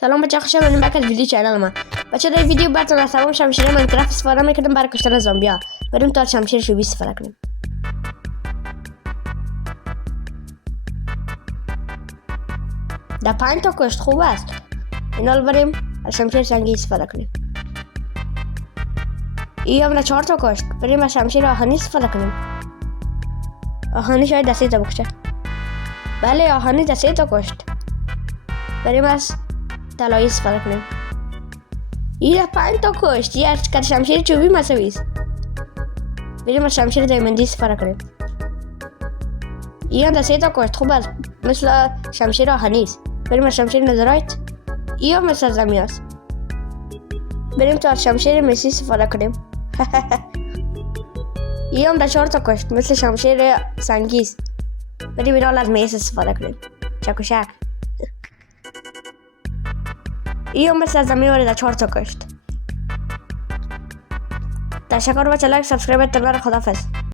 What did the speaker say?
سلام بچه خوشم من بک از ویدیو چنل من بچه در ویدیو براتون از تمام شمشیر ماینکرافت استفاده میکردم برای کشتن زامبیا. بریم تا شمشیر چوبی استفاده کنیم. در 5 تا کشت خوب است. اینا بریم از شمشیر سنگی استفاده کنیم. این هم در 4 تا کشت. بریم از شمشیر آهنی استفاده کنیم. آهنی شاید دسته تا بکشه. بله آهنی دسته تا کشت. بریم از طلایی استفاده کنیم. این 5 تا کشت. یه از شمشیر چوبی مساوی است. بریم از شمشیر دیامندی استفاده کنیم. این دسته تا کشت خوب است، مثل شمشیر آهنی است. بریم از شمشیر نظرایت. این مثل زمین است. بریم تا از شمشیر مسی استفاده کنیم. این هم در 4 تا کشت، مثل شمشیر سنگی است. بریم اینا از میس استفاده کنیم. چک و شک. این هم مثل زمین ولی در 4 تا کشت. تشکر بچه، لایک سابسکرایب تمام. خداحافظ.